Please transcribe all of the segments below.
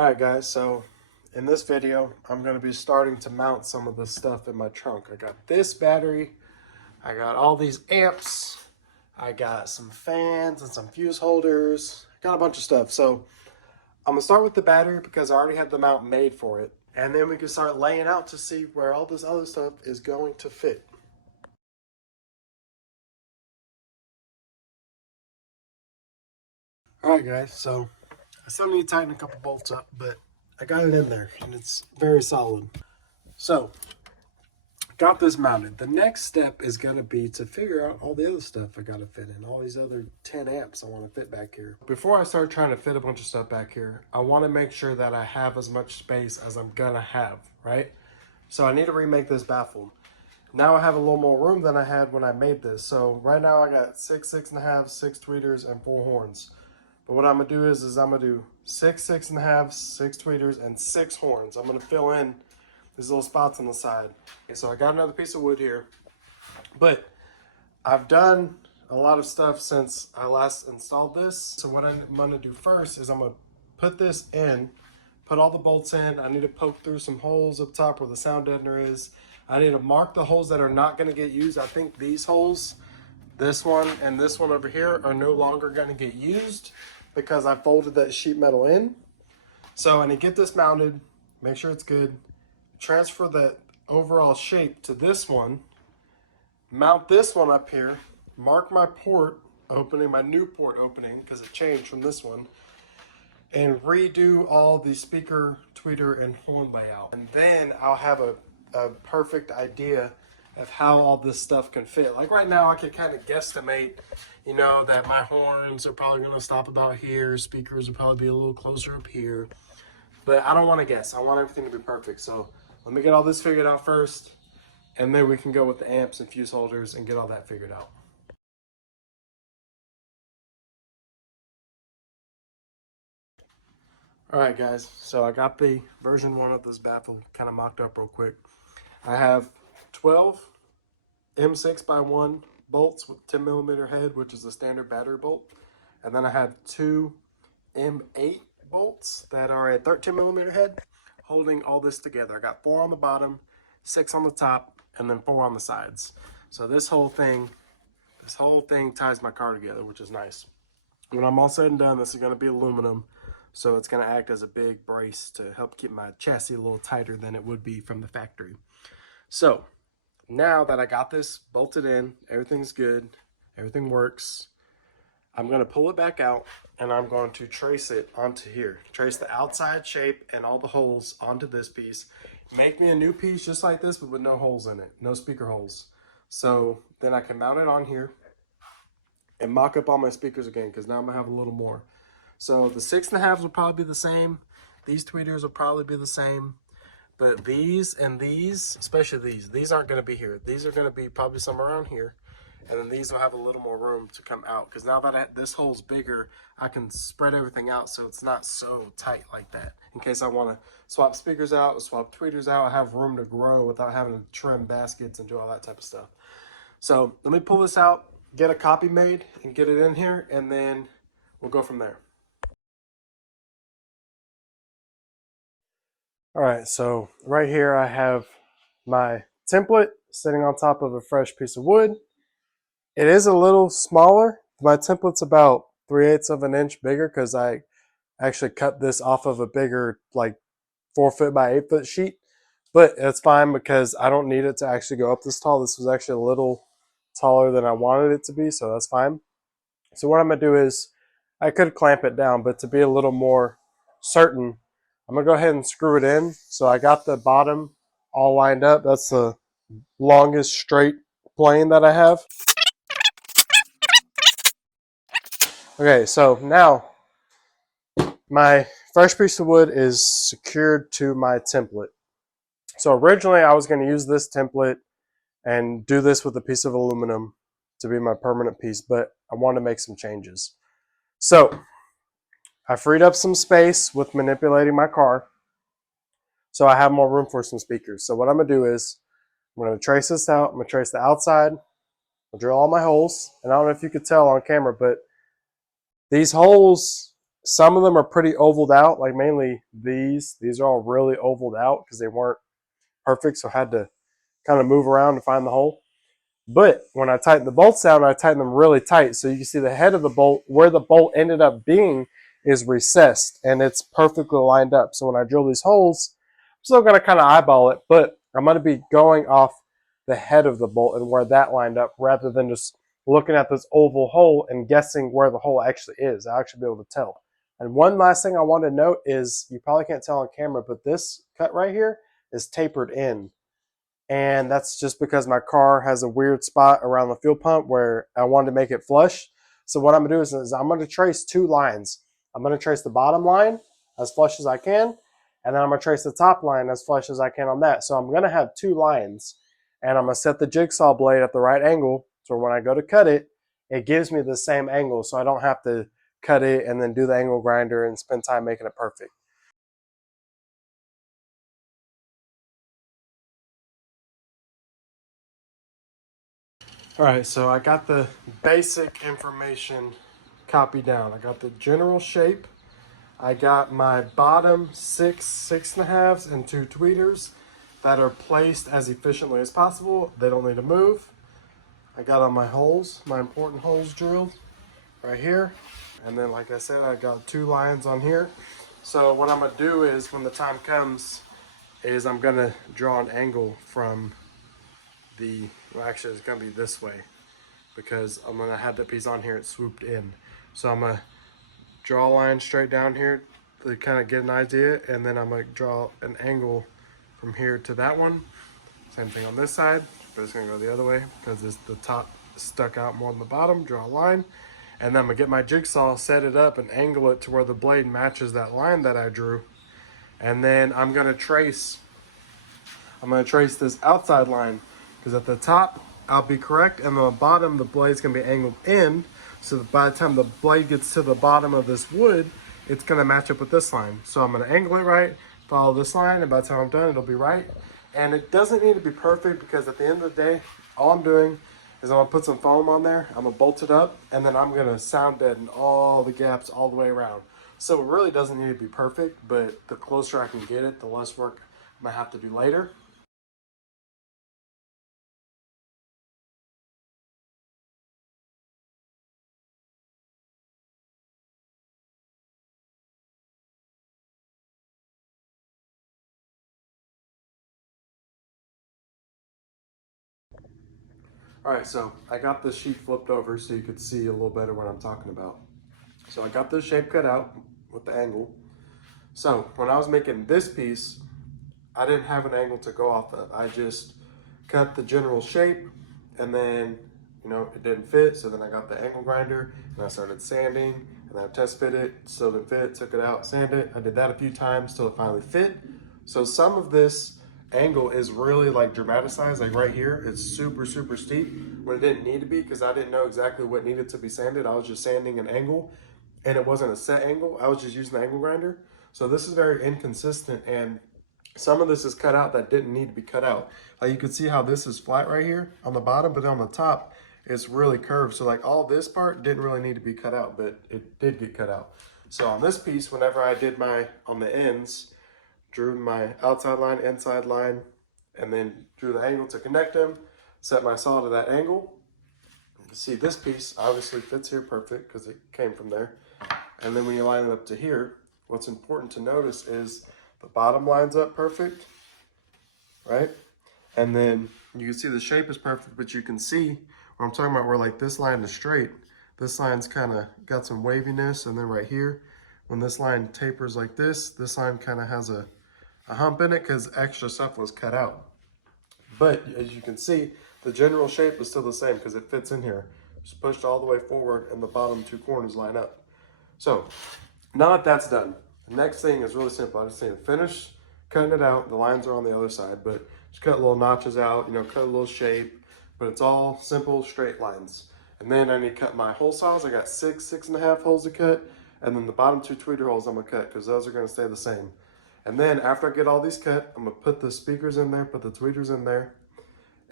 Alright guys, so in this video, I'm going to be starting to mount some of the stuff in my trunk. I got this battery, I got all these amps, I got some fans and some fuse holders, got a bunch of stuff. So I'm going to start with the battery because I already have the mount made for it. And then we can start laying out to see where all this other stuff is going to fit. Alright guys, so I still need to tighten a couple bolts up, but I got it in there and it's very solid. So got this mounted. The next step is going to be to figure out all the other stuff I got to fit in, all these other 10 amps I want to fit back here. Before I start trying to fit a bunch of stuff back here, I want to make sure that I have as much space as I'm going to have, right? So I need to remake this baffle. Now I have a little more room than I had when I made this. So right now I got 6 6.5, 6 tweeters, and 4 horns. But what I'm going to do is I'm going to do 6 6.5, 6 tweeters, and 6 horns. I'm going to fill in these little spots on the side. Okay, so I got another piece of wood here, but I've done a lot of stuff since I last installed this. So what I'm gonna do first is I'm gonna put this in, put all the bolts in. I need to poke through some holes up top where the sound deadener is. I need to mark the holes that are not gonna get used. I think these holes, this one and this one over here, are no longer gonna get used because I folded that sheet metal in. So I need to get this mounted, make sure it's good, transfer that overall shape to this one, mount this one up here, mark my port opening, my new port opening, because it changed from this one, and redo all the speaker, tweeter, and horn layout. And then I'll have a perfect idea of how all this stuff can fit. Like right now, I can kind of guesstimate, you know, that my horns are probably going to stop about here, speakers will probably be a little closer up here. But I don't want to guess. I want everything to be perfect. So let me get all this figured out first, and then we can go with the amps and fuse holders and get all that figured out. All right, guys. So I got the version 1 of this baffle kind of mocked up real quick. I have 12 M6x1 bolts with 10mm head, which is the standard battery bolt. And then I have 2 M8 bolts that are a 13mm head, holding all this together. I got 4 on the bottom, 6 on the top, and then 4 on the sides. So this whole thing ties my car together, which is nice. When I'm all said and done, this is going to be aluminum, so it's going to act as a big brace to help keep my chassis a little tighter than it would be from the factory. So now that I got this bolted in, everything's good, everything works, I'm going to pull it back out and I'm going to trace it onto here. Trace the outside shape and all the holes onto this piece. Make me a new piece just like this, but with no holes in it, no speaker holes. So then I can mount it on here and mock up all my speakers again, because now I'm going to have a little more. So the 6.5s will probably be the same. These tweeters will probably be the same. But these and these, especially these aren't going to be here. These are going to be probably somewhere around here. And then these will have a little more room to come out, because now that this hole's bigger, I can spread everything out so it's not so tight like that. In case I want to swap speakers out, swap tweeters out, I have room to grow without having to trim baskets and do all that type of stuff. So let me pull this out, get a copy made, and get it in here, and then we'll go from there. All right, so right here I have my template sitting on top of a fresh piece of wood. It is a little smaller. My template's about 3/8 of an inch bigger because I actually cut this off of a bigger, like 4 foot by 8 foot sheet. But it's fine because I don't need it to actually go up this tall. This was actually a little taller than I wanted it to be, so that's fine. So what I'm gonna do is, I could clamp it down, but to be a little more certain, I'm gonna go ahead and screw it in. So I got the bottom all lined up. That's the longest straight plane that I have. Okay, so now my fresh piece of wood is secured to my template. So originally I was going to use this template and do this with a piece of aluminum to be my permanent piece, but I want to make some changes. So I freed up some space with manipulating my car, so I have more room for some speakers. So what I'm going to do is, I'm going to trace this out. I'm going to trace the outside. I'll drill all my holes. And I don't know if you could tell on camera, but these holes Some of them are pretty ovaled out, like mainly these. These are all really ovaled out because they weren't perfect, so I had to kind of move around to find the hole. But when I tighten the bolts down, I tighten them really tight. So you can see the head of the bolt, where the bolt ended up being, is recessed and it's perfectly lined up. So when I drill these holes, I'm still going to kind of eyeball it, but I'm going to be going off the head of the bolt and where that lined up rather than just looking at this oval hole and guessing where the hole actually is. I'll actually be able to tell. And one last thing I want to note is, you probably can't tell on camera, but this cut right here is tapered in, and that's just because my car has a weird spot around the fuel pump where I wanted to make it flush. So what I'm gonna do is I'm gonna trace two lines. I'm gonna trace the bottom line as flush as I can, and then I'm gonna trace the top line as flush as I can on that. So I'm gonna have two lines, and I'm gonna set the jigsaw blade at the right angle so when I go to cut it, it gives me the same angle, so I don't have to cut it and then do the angle grinder and spend time making it perfect. All right, so I got the basic information copied down. I got the general shape. I got my bottom six and a halves, and two tweeters that are placed as efficiently as possible. They don't need to move. I got all my holes, my important holes drilled right here. And then, like I said, I got two lines on here. So what I'm gonna do is, when the time comes, is I'm gonna draw an angle from the, well, actually it's gonna be this way, because I'm gonna have that piece on here, it's swooped in. So I'm gonna draw a line straight down here to kind of get an idea, and then I'm gonna draw an angle from here to that one. Same thing on this side, but it's gonna go the other way because the top stuck out more than the bottom. Draw a line, and then I'm gonna get my jigsaw, set it up, and angle it to where the blade matches that line that I drew. And then I'm gonna trace this outside line, because at the top I'll be correct, and on the bottom the blade's gonna be angled in, so that by the time the blade gets to the bottom of this wood, it's gonna match up with this line. So I'm gonna angle it right, follow this line, and by the time I'm done, it'll be right. And it doesn't need to be perfect, because at the end of the day, all I'm doing is I'm gonna put some foam on there, I'm gonna bolt it up, and then I'm gonna sound deaden all the gaps all the way around. So it really doesn't need to be perfect, but the closer I can get it, the less work I'm gonna have to do later. All right, so I got this sheet flipped over so you could see a little better what I'm talking about. So I got this shape cut out with the angle. So when I was making this piece, I didn't have an angle to go off of. I just cut the general shape, and then, it didn't fit. So then I got the angle grinder and I started sanding, and then I test fit it, still didn't fit, took it out, sanded it. I did that a few times till it finally fit. So some of this angle is really like dramatized, like right here, it's super, super steep when it didn't need to be, because I didn't know exactly what needed to be sanded. I was just sanding an angle, and it wasn't a set angle. I was just using the angle grinder. So this is very inconsistent, and some of this is cut out that didn't need to be cut out. Like you can see how this is flat right here on the bottom, but then on the top, it's really curved. So like all this part didn't really need to be cut out, but it did get cut out. So on this piece, whenever I did on the ends, drew my outside line, inside line, and then drew the angle to connect them, set my saw to that angle. You can see this piece obviously fits here perfect because it came from there. And then when you line it up to here, what's important to notice is the bottom lines up perfect, right? And then you can see the shape is perfect, but you can see what I'm talking about, where like this line is straight. This line's kind of got some waviness, and then right here, when this line tapers like this line kind of has a hump in it because extra stuff was cut out. But as you can see, the general shape is still the same because it fits in here. Just pushed all the way forward, and the bottom two corners line up. So now that that's done, the next thing is really simple. I just need to finish cutting it out. The lines are on the other side, but just cut little notches out, cut a little shape, but it's all simple straight lines. And then I need to cut my hole saws. I got six and a half holes to cut, and then the bottom two tweeter holes I'm gonna cut because those are gonna stay the same. And then after I get all these cut, I'm gonna put the speakers in there, put the tweeters in there,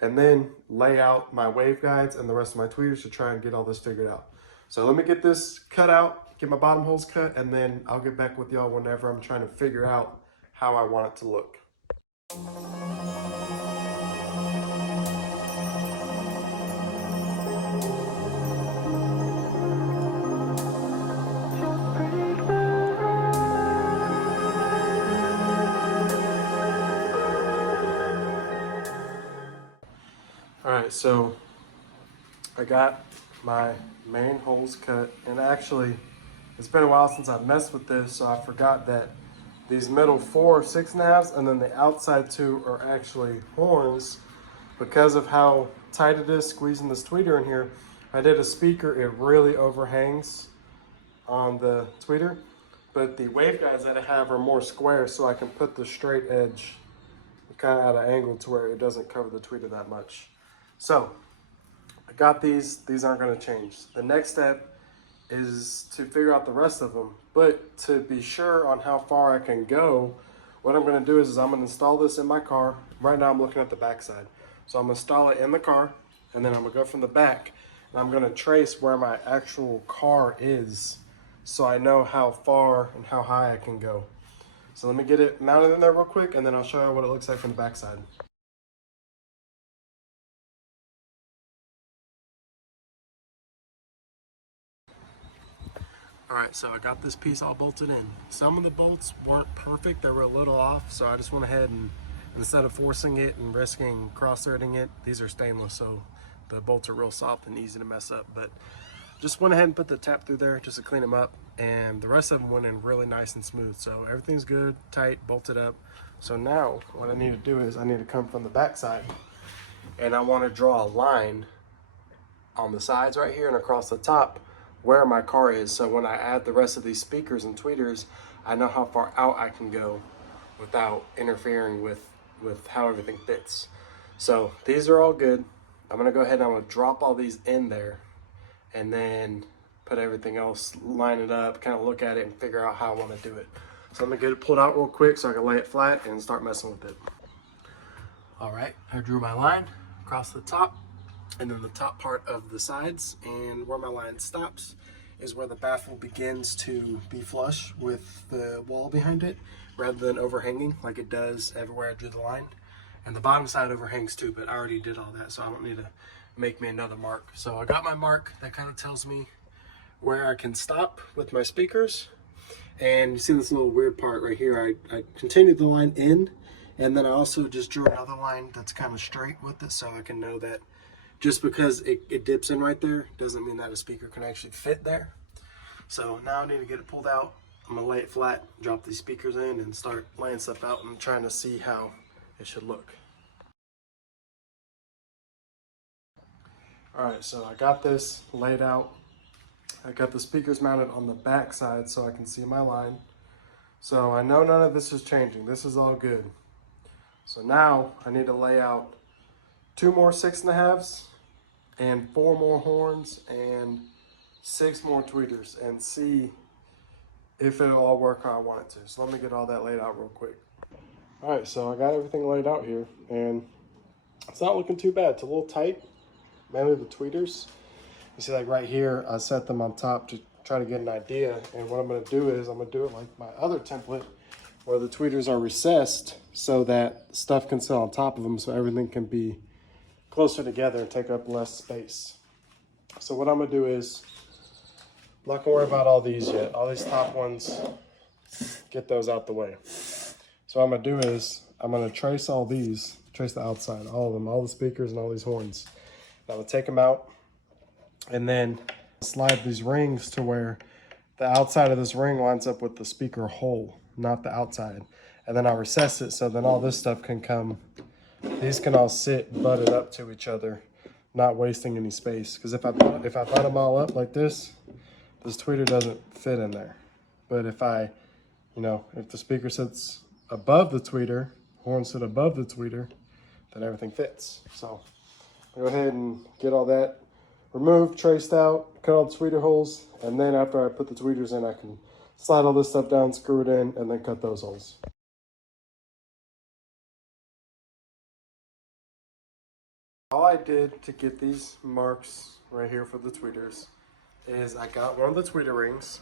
and then lay out my wave guides and the rest of my tweeters to try and get all this figured out. So let me get this cut out, get my bottom holes cut, and then I'll get back with y'all whenever I'm trying to figure out how I want it to look. All right, so I got my main holes cut, and actually it's been a while since I've messed with this, so I forgot that these middle 4 are 6.5s, and then the outside 2 are actually horns. Because of how tight it is squeezing this tweeter in here, I did a speaker, it really overhangs on the tweeter, but the waveguides that I have are more square, so I can put the straight edge kind of at an angle to where it doesn't cover the tweeter that much. So I got these aren't going to change. The next step is to figure out the rest of them, but to be sure on how far I can go, what I'm going to do is I'm going to install this in my car. Right now I'm looking at the back side, so I'm going to install it in the car, and then I'm going to go from the back, and I'm going to trace where my actual car is so I know how far and how high I can go. So let me get it mounted in there real quick, and then I'll show you what it looks like from the back side. All right, so I got this piece all bolted in. Some of the bolts weren't perfect, they were a little off, so I just went ahead and instead of forcing it and risking cross-threading it, these are stainless, so the bolts are real soft and easy to mess up, but just went ahead and put the tap through there just to clean them up, and the rest of them went in really nice and smooth. So everything's good, tight, bolted up. So now what I need to do is I need to come from the back side, and I want to draw a line on the sides right here and across the top where my car is, so when I add the rest of these speakers and tweeters, I know how far out I can go without interfering with how everything fits. So these are all good. I'm gonna go ahead and I'm gonna drop all these in there, and then put everything else, line it up, kind of look at it and figure out how I want to do it. So I'm gonna get it pulled out real quick so I can lay it flat and start messing with it. All right, I drew my line across the top, and then the top part of the sides, and where my line stops is where the baffle begins to be flush with the wall behind it rather than overhanging like it does everywhere I drew the line. And the bottom side overhangs too, but I already did all that, so I don't need to make me another mark. So I got my mark that kind of tells me where I can stop with my speakers. And you see this little weird part right here, I continued the line in, and then I also just drew another line that's kind of straight with it, so I can know that just because it dips in right there doesn't mean that a speaker can actually fit there. So now I need to get it pulled out. I'm gonna lay it flat, drop these speakers in, and start laying stuff out and trying to see how it should look. All right, so I got this laid out. I got the speakers mounted on the back side so I can see my line. So I know none of this is changing. This is all good. So now I need to lay out 2 more 6.5s and 4 more horns and 6 more tweeters and see if it'll all work how I want it to. So let me get all that laid out real quick. All right, so I got everything laid out here, and it's not looking too bad. It's a little tight, mainly the tweeters. You see, like right here, I set them on top to try to get an idea. And what I'm gonna do is I'm gonna do it like my other template where the tweeters are recessed so that stuff can sit on top of them so everything can be closer together and take up less space. So what I'm gonna do is, I'm not gonna worry about all these yet. All these top ones, get those out the way. So what I'm gonna do is, I'm gonna trace all these, trace the outside, all of them, all the speakers and all these horns. And I'm gonna take them out and then slide these rings to where the outside of this ring lines up with the speaker hole, not the outside. And then I'll recess it so then all this stuff can come, these can all sit butted up to each other, not wasting any space. Because if I butt them all up like this tweeter doesn't fit in there. But if if the speaker sits above the tweeter, horns sit above the tweeter, then everything fits. So I'll go ahead and get all that removed, traced out, cut all the tweeter holes, and then after I put the tweeters in, I can slide all this stuff down, screw it in, and then cut those holes. All I did to get these marks right here for the tweeters is I got one of the tweeter rings,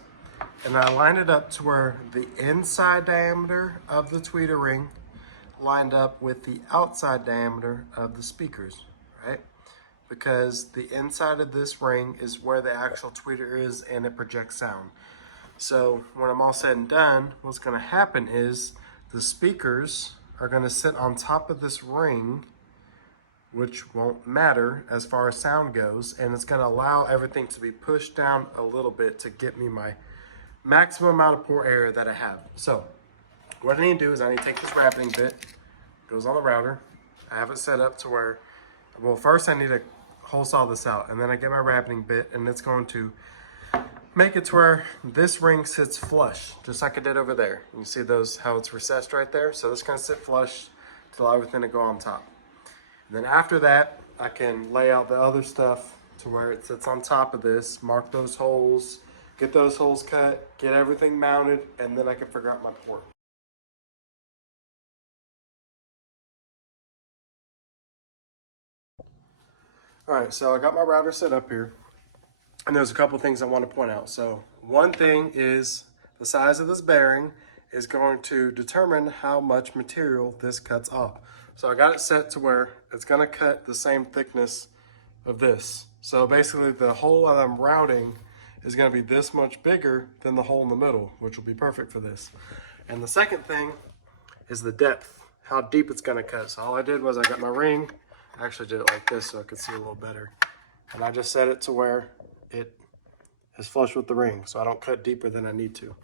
And I lined it up to where the inside diameter of the tweeter ring lined up with the outside diameter of the speakers, right? Because the inside of this ring is where the actual tweeter is and it projects sound. So when I'm all said and done, what's gonna happen is the speakers are gonna sit on top of this ring, which won't matter as far as sound goes, and it's gonna allow everything to be pushed down a little bit to get me my maximum amount of port area that I have. So what I need to do is I need to take this wrapping bit, goes on the router. I have it set up to where, well, first I need to hole saw this out, and then I get my wrapping bit, and it's going to make it to where this ring sits flush, just like I did over there. You see those, how it's recessed right there? So this gonna sit flush to allow everything to go on top. And then after that, I can lay out the other stuff to where it sits on top of this, mark those holes, get those holes cut, get everything mounted, and then I can figure out my port. All right, so I got my router set up here, and there's a couple things I want to point out. So one thing is the size of this bearing is going to determine how much material this cuts off. So I got it set to where it's going to cut the same thickness of this. So basically the hole that I'm routing is going to be this much bigger than the hole in the middle, which will be perfect for this. And the second thing is the depth, how deep it's going to cut. So all I did was I got my ring, I actually did it like this so I could see a little better. And I just set it to where it is flush with the ring, so I don't cut deeper than I need to.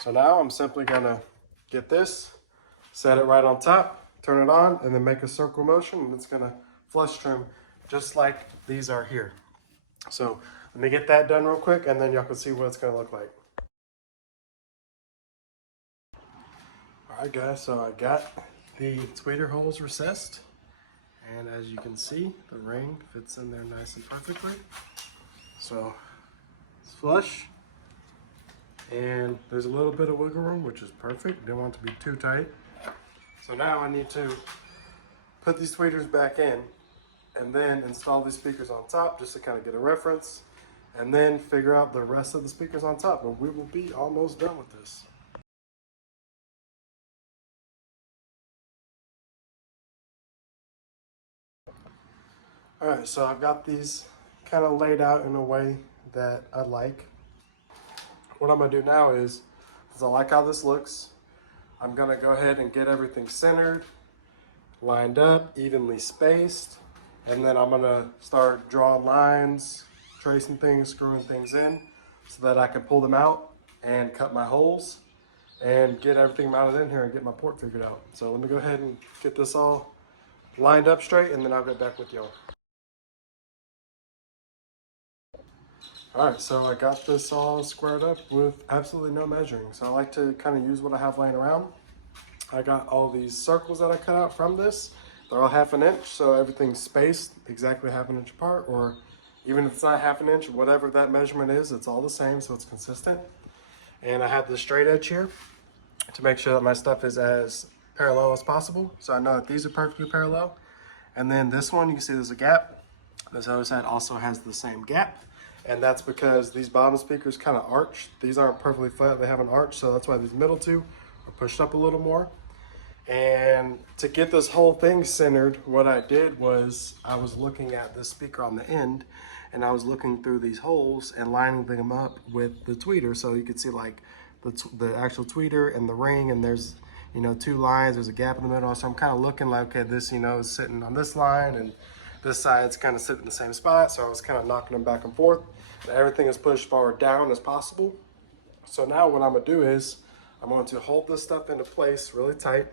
So now I'm simply gonna get this, set it right on top, turn it on, and then make a circle motion, and it's gonna flush trim just like these are here. So let me get that done real quick, and then y'all can see what it's gonna look like. All right guys, so I got the tweeter holes recessed, and as you can see, the ring fits in there nice and perfectly. So it's flush, and there's a little bit of wiggle room, which is perfect. Didn't want it to be too tight. So now I need to put these tweeters back in and then install these speakers on top just to kind of get a reference, and then figure out the rest of the speakers on top, and we will be almost done with this. All right, so I've got these kind of laid out in a way that I like. What I'm gonna do now is I like how this looks, I'm gonna go ahead and get everything centered, lined up, evenly spaced, and then I'm gonna start drawing lines, tracing things, screwing things in so that I can pull them out and cut my holes and get everything mounted in here and get my port figured out. So let me go ahead and get this all lined up straight, and then I'll get back with y'all. All right, so I got this all squared up with absolutely no measuring. So I like to kind of use what I have laying around. I got all these circles that I cut out from this. They're all 1/2 inch, so everything's spaced exactly 1/2 inch apart, or even if it's not 1/2 inch, whatever that measurement is, it's all the same, so it's consistent. And I have this straight edge here to make sure that my stuff is as parallel as possible. So I know that these are perfectly parallel. And then this one, you can see there's a gap. This other side also has the same gap. And that's because these bottom speakers kind of arch. These aren't perfectly flat, they have an arch, so that's why these middle two are pushed up a little more. And to get this whole thing centered, what I did was I was looking at this speaker on the end, and I was looking through these holes and lining them up with the tweeter, so you could see like the actual tweeter and the ring, and there's, you know, 2 lines, there's a gap in the middle. So I'm kind of looking like, okay, this, you know, is sitting on this line, and this side's kind of sitting in the same spot. So I was kind of knocking them back and forth. Everything is pushed as far down as possible. So now what I'm gonna do is I'm going to hold this stuff into place really tight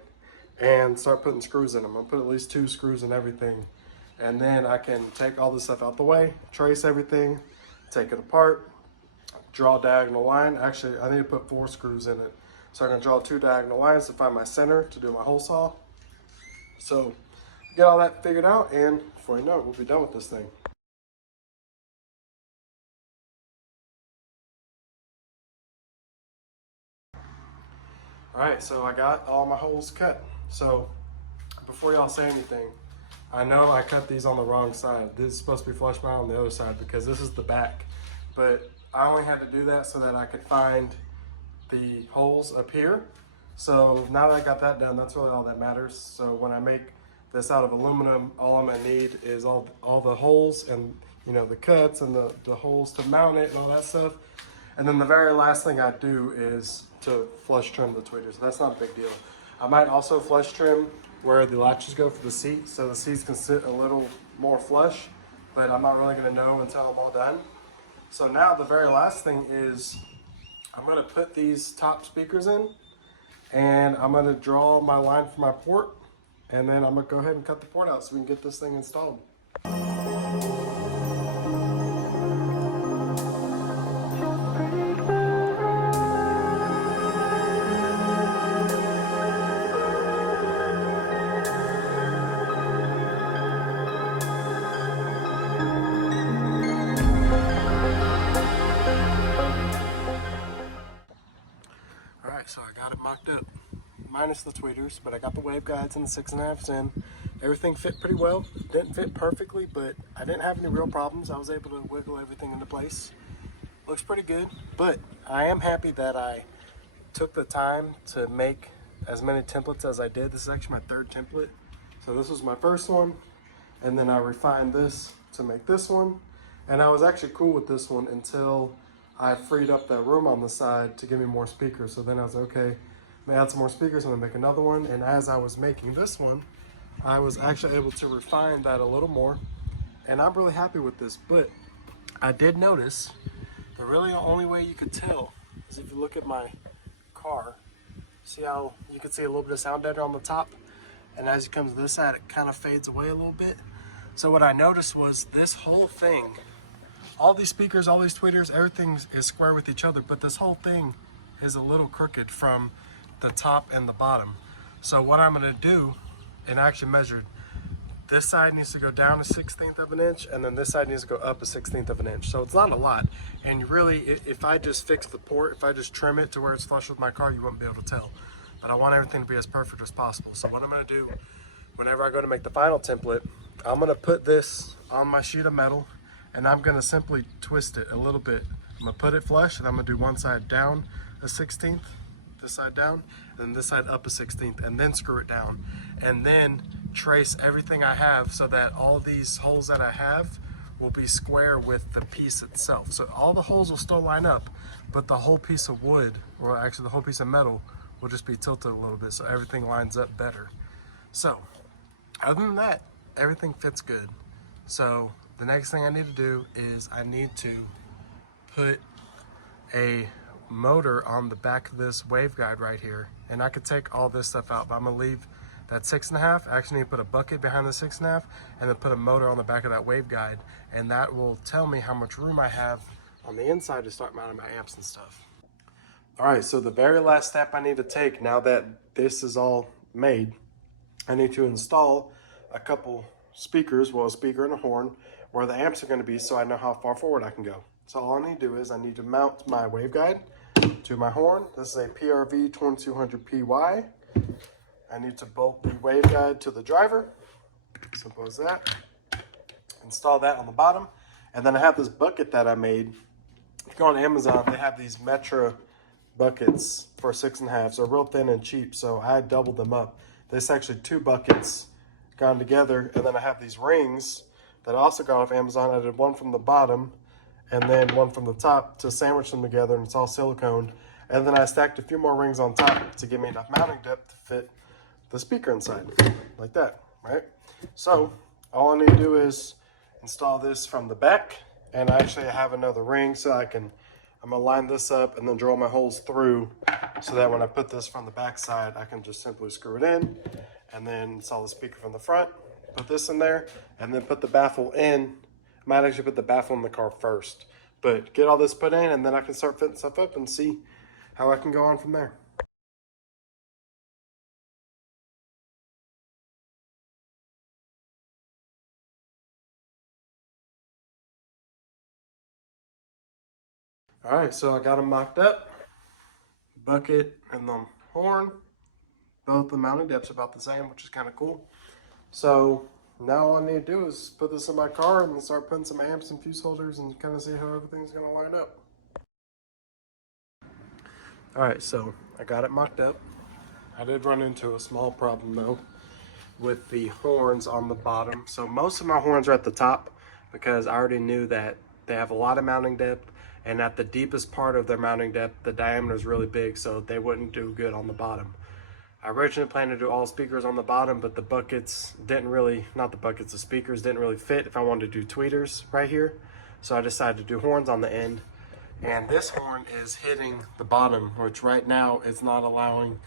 and start putting screws in them. I'm gonna put at least 2 screws in everything. And then I can take all this stuff out the way, trace everything, take it apart, draw a diagonal line. Actually, I need to put 4 screws in it. So I'm gonna draw 2 diagonal lines to find my center to do my hole saw. So get all that figured out, and before you know it, we'll be done with this thing. All right, so I got all my holes cut. So before y'all say anything, I know I cut these on the wrong side. This is supposed to be flush mount on the other side because this is the back. But I only had to do that so that I could find the holes up here. So now that I got that done, that's really all that matters. So when I make this out of aluminum, all I'm gonna need is all the holes and, you know, the cuts and the holes to mount it and all that stuff. And then the very last thing I do is to flush trim the tweeters. That's not a big deal. I might also flush trim where the latches go for the seat, so the seats can sit a little more flush, but I'm not really gonna know until I'm all done. So now the very last thing is I'm gonna put these top speakers in, and I'm gonna draw my line for my port, and then I'm gonna go ahead and cut the port out so we can get this thing installed. Alright, so I got it mocked up, minus the tweeters, but I got the waveguides and the 6.5s in. Everything fit pretty well. Didn't fit perfectly, but I didn't have any real problems. I was able to wiggle everything into place. Looks pretty good, but I am happy that I took the time to make as many templates as I did. This is actually my third template. So this was my first one, and then I refined this to make this one. And I was actually cool with this one until I freed up that room on the side to give me more speakers. So then I was okay, I'm gonna add some more speakers, I'm gonna make another one. And as I was making this one, I was actually able to refine that a little more. And I'm really happy with this, but I did notice the really only way you could tell is if you look at my car. See how you can see a little bit of sound deader on the top, and as it comes to this side, it kind of fades away a little bit. So what I noticed was this whole thing, all these speakers, all these tweeters, everything is square with each other, but this whole thing is a little crooked from the top and the bottom. So what I'm gonna do, and I actually measured, this side needs to go down a 1/16 of an inch, and then this side needs to go up a 1/16 of an inch. So it's not a lot. And really, if I just fix the port, if I just trim it to where it's flush with my car, you wouldn't be able to tell. But I want everything to be as perfect as possible. So what I'm gonna do, whenever I go to make the final template, I'm gonna put this on my sheet of metal, and I'm gonna simply twist it a little bit. I'm gonna put it flush, and I'm gonna do one side down a 1/16, this side down, and then this side up a 1/16, and then screw it down. And then trace everything I have so that all these holes that I have will be square with the piece itself. So all the holes will still line up, but the whole piece of wood, or actually the whole piece of metal, will just be tilted a little bit so everything lines up better. So other than that, everything fits good. So the next thing I need to do is I need to put a motor on the back of this waveguide right here. And I could take all this stuff out, but I'm gonna leave that 6.5. I actually need to put a bucket behind the 6.5 and then put a motor on the back of that waveguide, and that will tell me how much room I have on the inside to start mounting my amps and stuff. All right, so the very last step I need to take now that this is all made, I need to install a couple speakers, well, a speaker and a horn, where the amps are gonna be so I know how far forward I can go. So all I need to do is I need to mount my waveguide to my horn. This is a PRV 2200 PY. I need to bolt the waveguide to the driver, simple as that. Install that on the bottom. And then I have this bucket that I made. If you go on Amazon, they have these Metra buckets for 6.5s. They're real thin and cheap, so I doubled them up. This is actually 2 buckets gone together, and then I have these rings that I also got off Amazon. I did one from the bottom and then one from the top to sandwich them together, and it's all silicone. And then I stacked a few more rings on top to give me enough mounting depth to fit the speaker inside, like that, right? So all I need to do is install this from the back, and I actually have another ring so I'm gonna line this up and then drill my holes through so that when I put this from the back side, I can just simply screw it in and then install the speaker from the front, put this in there, and then put the baffle in. I might actually put the baffle in the car first, but get all this put in, and then I can start fitting stuff up and see how I can go on from there. All right, so I got them mocked up, bucket and the horn. Both the mounting depths are about the same, which is kind of cool. So now all I need to do is put this in my car and start putting some amps and fuse holders and kind of see how everything's gonna line up. All right, so I got it mocked up. I did run into a small problem though with the horns on the bottom. So most of my horns are at the top because I already knew that they have a lot of mounting depth, and at the deepest part of their mounting depth, the diameter is really big, so they wouldn't do good on the bottom. I originally planned to do all speakers on the bottom, but the buckets didn't really, not the buckets, the speakers didn't really fit if I wanted to do tweeters right here. So I decided to do horns on the end. And this horn is hitting the bottom, which right now is not allowing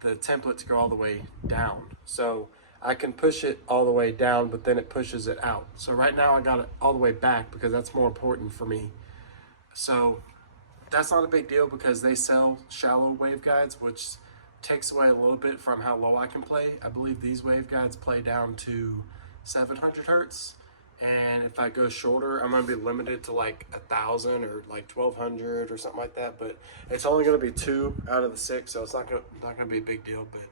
the template to go all the way down. So I can push it all the way down, but then it pushes it out. So right now I got it all the way back because that's more important for me. So that's not a big deal because they sell shallow waveguides, which takes away a little bit from how low I can play. I believe these waveguides play down to 700 hertz. And if I go shorter, I'm gonna be limited to like 1,000 or like 1,200 or something like that. But it's only gonna be 2 out of the 6, so it's not gonna be a big deal. But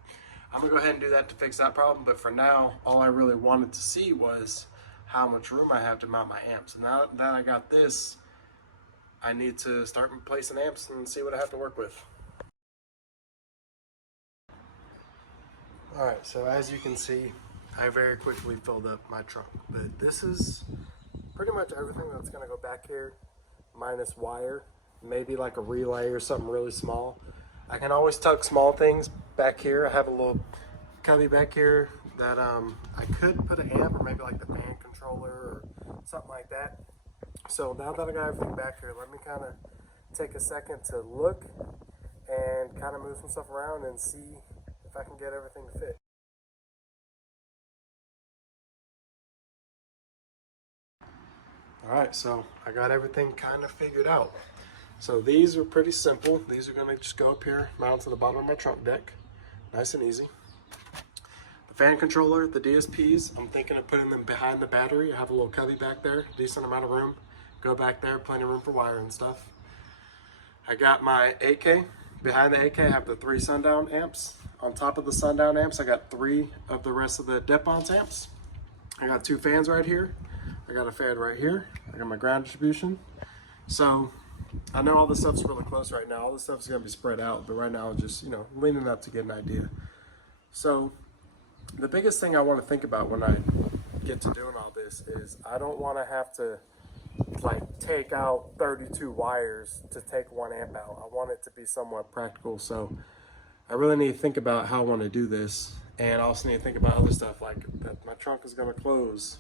I'm gonna go ahead and do that to fix that problem. But for now, all I really wanted to see was how much room I have to mount my amps. And now that I got this, I need to start replacing amps and see what I have to work with. All right, so as you can see, I very quickly filled up my trunk, but this is pretty much everything that's gonna go back here, minus wire, maybe like a relay or something really small. I can always tuck small things back here. I have a little cubby back here that I could put an amp or maybe like the fan controller or something like that. So now that I got everything back here, let me kind of take a second to look and kind of move some stuff around and see if I can get everything to fit. All right, so I got everything kind of figured out. So these are pretty simple. These are gonna just go up here, mount to the bottom of my trunk deck. Nice and easy. The fan controller, the DSPs, I'm thinking of putting them behind the battery. I have a little cubby back there, decent amount of room. Go back there, plenty of room for wire and stuff. I got my 8K. Behind the 8K, I have the 3 Sundown amps. On top of the Sundown amps, I got 3 of the rest of the Depons amps. I got 2 fans right here. I got a fan right here. I got my ground distribution. So I know all this stuff's really close right now. All this stuff's gonna be spread out, but right now I'm just, leaning up to get an idea. So the biggest thing I want to think about when I get to doing all this is I don't want to have to like take out 32 wires to take 1 amp out. I want it to be somewhat practical. So I really need to think about how I want to do this, and I also need to think about other stuff like that my trunk is going to close,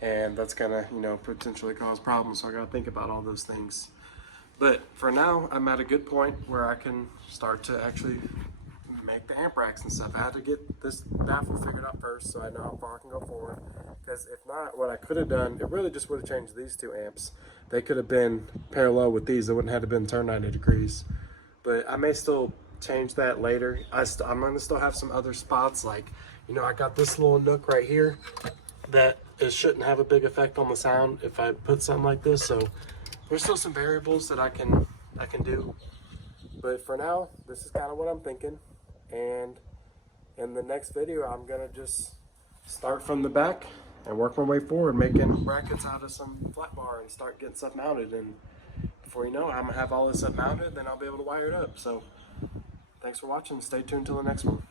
and that's gonna, potentially cause problems. So I gotta think about all those things. But for now, I'm at a good point where I can start to actually make the amp racks and stuff. I had to get this baffle figured out first so I know how far I can go forward. Because if not, what I could have done, it really just would have changed these 2 amps. They could have been parallel with these. They wouldn't have to been turned 90 degrees. But I may still change that later. I'm gonna still have some other spots, like, I got this little nook right here that it shouldn't have a big effect on the sound if I put something like this. So there's still some variables that I can do. But for now, this is kind of what I'm thinking. And in the next video, I'm gonna just start from the back and work my way forward, making brackets out of some flat bar and start getting stuff mounted. And before you know it, I'm gonna have all this stuff mounted, then I'll be able to wire it up. So thanks for watching. Stay tuned till the next one.